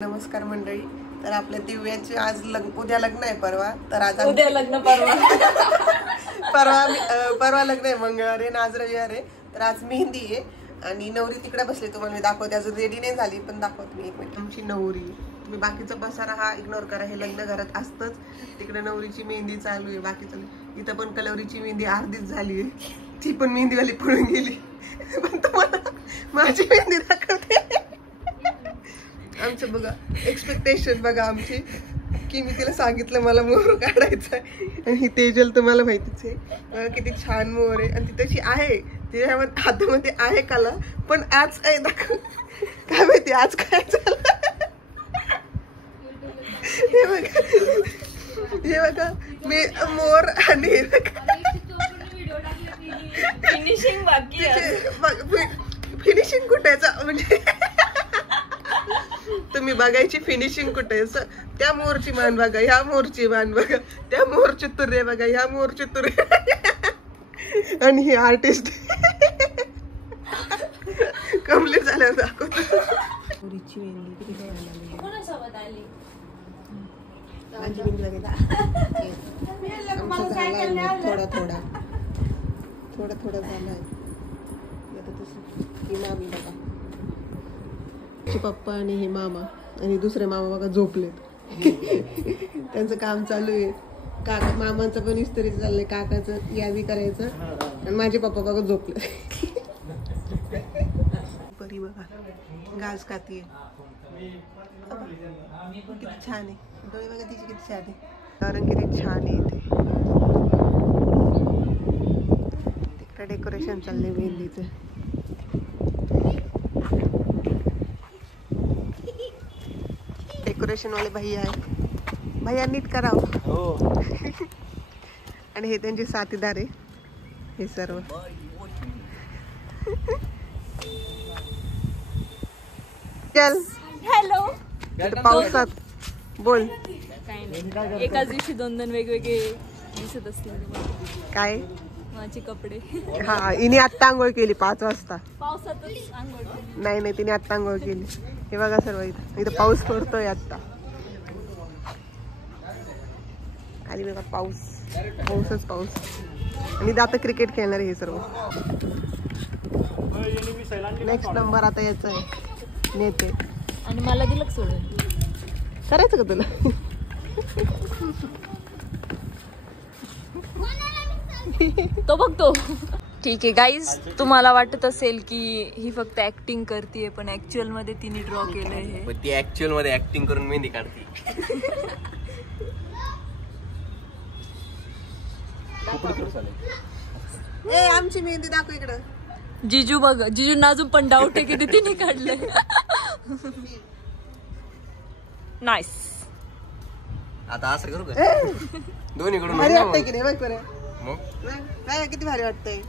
नमस्कार मंडळी. तर आपल्या दिव्याचे आज उद्या लग्न आहे, परवा. तर आज उद्या लग्न परवा परवा लग्न आहे, मंगळवार आहे, आज रविवार आहे. तर आज मेहंदी आहे आणि नवरी तिकडे बसली. तुम्हाला मी दाखवते, अजून रेडी नाही झाली पण दाखवते मी. एक मिनिट. आमची नवरी. तुम्ही बाकीचा पसारा हा इग्नोर करा, हे लग्न घरात असतंच. तिकडे नवरीची मेहंदी चालू आहे, बाकीचं इथं पण कलवरीची मेहंदी अर्धीच झाली आहे. ती पण मेहंदीवाली पळून गेली. पण तुम्हाला माझी मेहंदी दाखवते. आमचं बघा एक्सपेक्टेशन बघा आमची, की मी तिला सांगितलं मला मोर काढायचा आहे. आणि ही तेजल तुम्हाला माहितीच आहे बघा किती छान मोर आहे. आणि ती तशी आहे, तिच्या हातामध्ये आहे कला. पण आज काय दाखव, काय माहिती आज काय झालं. हे बघा मी मोर आणि फिनिशिंग बाकी, फिनिशिंग कुठायचं म्हणजे तुम्ही बघायची फिनिशिंग कुठे. त्या मोरची मान बघा, ह्या मोरची मान बघा, त्या मोरची तुरे बघा, ह्या मोरची तुरे. आणि ही आर्टिस्ट कम्प्लीट झाल्यावर दाखवतो. थोडा थोडा झालाय. मामी बघा, पप्पा आणि हे मामा आणि दुसरे मामा बघा झोपलेत. त्यांचं काम चालू आहे. काका मामाचं पण इस्त्री चाललंय, काकाचं यादी करायचं. आणि माझे पप्पा बघा झोपले. परी बघा गाज खातीये, किती छान आहे. डोळे बघा तिची किती छान आहे, कारण किती छान आहे. तिकडे डेकोरेशन चाललंय मेहंदीचं. डेकोरेशन वाले भैया आहे, भैया नीट करावं. आणि हे त्यांचे साथीदार आहे हे सर्व. चल हॅलो. पावसात बोल. एकाच दिवशी दोन वेगवेगळे दिसत असतील काय माझे कपडे. हा, हिने आत्ता आंघोळ केली 5 वाजता. पावसातच आंघोळ नाही तिने आत्ता आंघोळ केली. हे बघा सर्व इथं पाऊस पडतोय आत्ता. आणि बघा पाऊसच पाऊस. आणि आता क्रिकेट खेळणार आहे हे सर्व. नेक्स्ट नंबर आता याचा आहे नेते. आणि मला दिलं सोडून करायचं का तुला. तो बघतो. ठीक आहे गाईज, तुम्हाला वाटत असेल की ही फक्त ऍक्टिंग करते, पण ऍक्च्युअल मध्ये तिने ड्रॉ केलंय हे. ती ऍक्च्युअल मध्ये ऍक्टिंग करून मेहंदी काढते. ए आमची मेहंदी दाखव इकडं. जिजू बघ, जिजू अजून पण डाऊट आहे की तिने काढलंय. नाईस. आता असं करू का दोन्ही कडून भारी वाटतंय की नाही बघ बरं. मग काय किती भारी वाटतंय.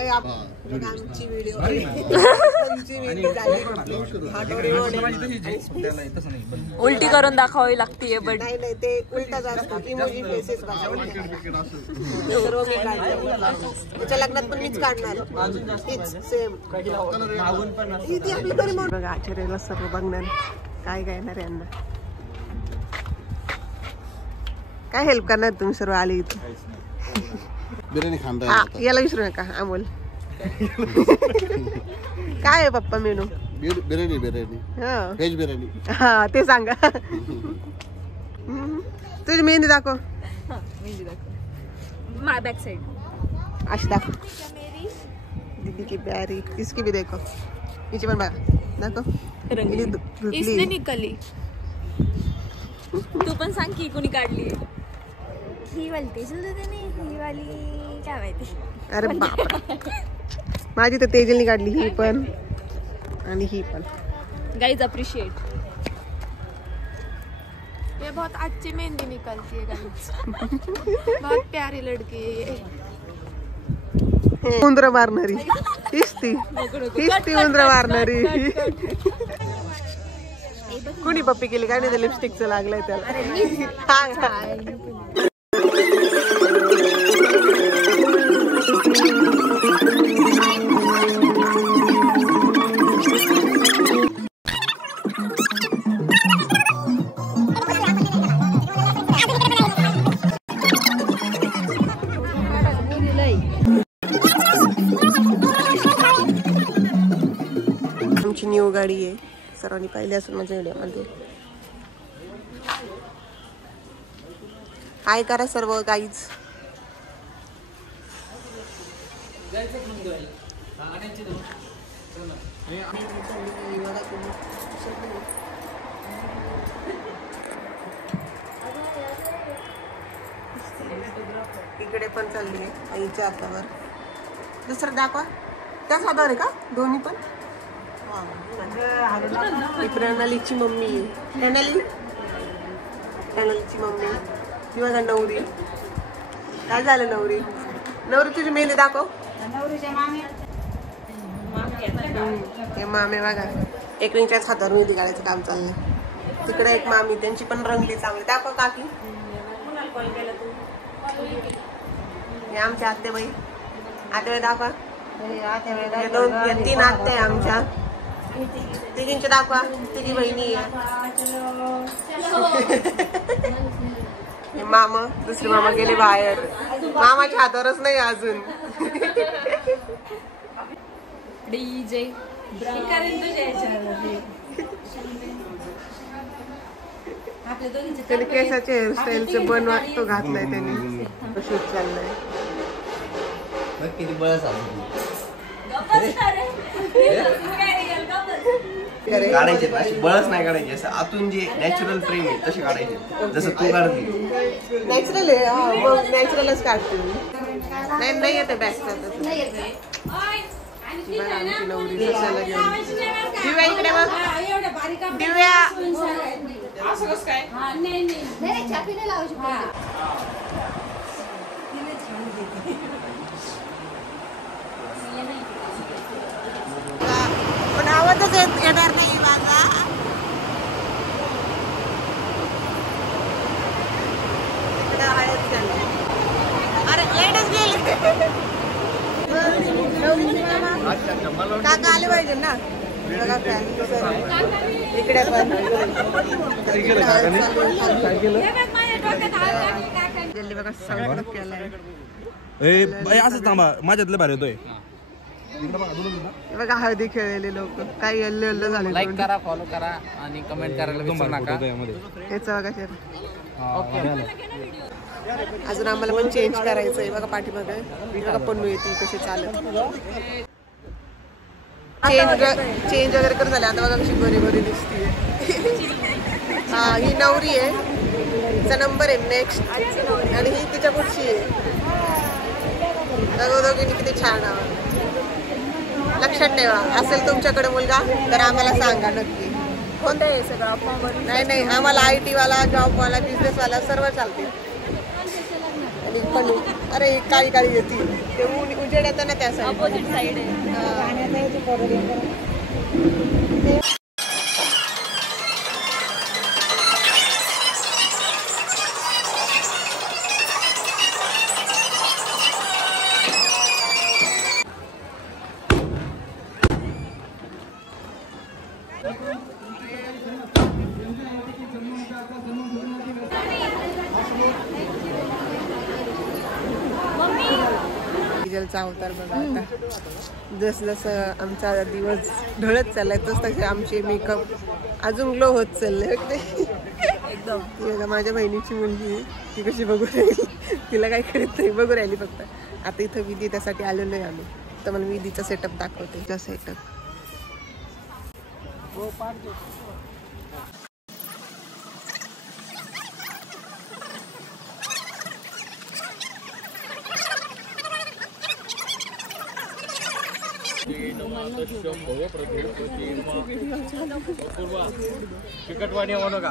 आमची व्हिडिओ उलटी करून दाखवावी लागतीये. बट नाही ते उलटा जास्त इमोजी फेसेस सर्व मी काढलं. त्याच्या लग्नात पण मीच काढणार. सेम बघा आचार्याला सर्व बघणार काय येणार यांना. काय हेल्प करणार तुम्ही सर्व आले इथे. याला विसरू नका अमोल. काय आहे पप्पा मेनू. बिर्याणी व्हेज बिर्याणी. हा ते सांगा. तुझी मेहंदी दाखव. माय बॅक साइड अशी दाखव. दीदी की प्यारी. इसकी भी देखो, नीचे पण बघा दाखव. इसने निकली. तू पण सांग की कोणी काढली. ही वाली ही वाली काय माहिती. अरे बाप, माझी तर तेजलनी काढली ही पण आणि ही पण. Guys appreciate. ये बहुत अच्छी मेहंदी निकलती है गाइस. बहुत प्यारी लड़की है ये. उंदर मारणारी हीच ती उंदर मारणारी. कुणी पप्पी केली काय नाही, लिपस्टिकचं लागलंय त्याला. गाडी आहे, सर्वांनी पाहिली असून माझ्या व्हिडिओमध्ये. हाय करा सर्व गाईज. इकडे पण चालली आहे आईच्या हातावर. दुसरं दाखवा. त्याच हातावर आहे का दोन्ही पण? ही प्रणालीची मम्मी आहे. प्रणालीची मम्मी ती बघा नवरी. काय झालं नवरी? नवरी तुझी मेहंदी दाखव. हे मामे बघा एकणीच्याच हातावर मेहंदी काढायचं काम चाललंय. तिकडे एक मामी त्यांची पण रंगली चांगली. दाखव काकी. हे आमच्या आत्याबाई. आत्याबाई दाखवा. तीन आत्या आहे आमच्या. तिघींच्या दाखवा. तिघी बहिणी आहे. हे मामा दुसरे मामा गेले बाहेर. मामाच्या हातावरच नाही अजून. डीजे त्याने केसाचे हेअरस्टाईलचे बनवा तो घातलाय त्याने. शूट चाललंय. किती बळच काढायचे अशी बळच नाही काढायची. असं आतून जे नॅचरल प्रेम आहे तसे काढायचे. जसं तू काढते नॅचरल आहे. मग नॅचरलच काढते. नाही येते बॅकचा. आमची नवरी दिसायला घेऊन. दिव्या इकडे बघ. दिव्या पण आवाजच येणार नाही माझा. इकडे हळद चालली. अरे लेटच गेले. काका आले पाहिजे ना. इकडे पण बघा सगळं केलंय. असं थांबा माझ्यातलं भारी येतोय. बघा हळदी खेळलेले लोक काही यल्लो यल्लो झाले. लाईक करा, फॉलो करा आणि कमेंट करायला विसरू नका. याचं बघा शेर. अजून आम्हाला पण चेंज करायचंय. बघा पाठीमागे बघा पन्नू येते कशी चालत. चेंज वगैरे करून झाले. आता बघा कशी बरी बरी दिसते. हा ही नवरी आहे. तिचा नंबर आहे नेक्स्ट. आणि ही तिच्या पुढची आहे. दोघींनी किती छान. लक्षात ठेवा असेल तुमच्याकडे मुलगा तर आम्हाला सांगा नक्की. कोणतं आहे सगळं? नाही आम्हाला IT वाला, जॉबवाला, बिझनेसवाला सर्व चालते. आणि पण अरे काळी काळी येते ते उजेड येतं ना त्या साईड. अपोजिट साईड आहे. डिझेलचा अवतार बघा. आता जस जसं आमचा दिवस ढळत चाललाय तस तसे आमचे मेकअप अजून ग्लो होत चालले. एकदम माझ्या बहिणीची मुलगी आहे. ती कशी बघू राहिली. तिला काय कळत नाही. बघू राहिली फक्त. आता इथं विधी त्यासाठी आलेलो आहे आम्ही. तर मला विधीचा सेटअप दाखवते. सेटअप तिकटवाणी होऊ नका.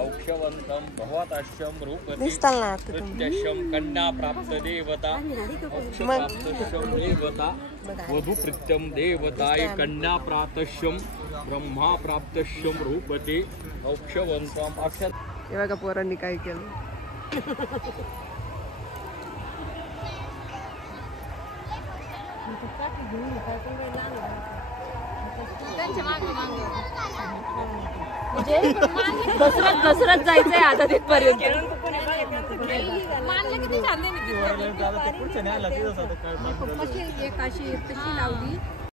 औक्षवंतम भवताश्यम रूपतिशम कन्या प्राप्त देवता औक्षप्राप्तश्यम देवता वधू प्रीत्यम देवताय कन्या प्राप्तश्यम ब्रह्मा प्राप्तश्यम रूपते औक्षवंतम अक्षर. हे बघा पोरांनी काय केलं. दसऱ्यात जायचंय आता तिथपर्यंत. लावली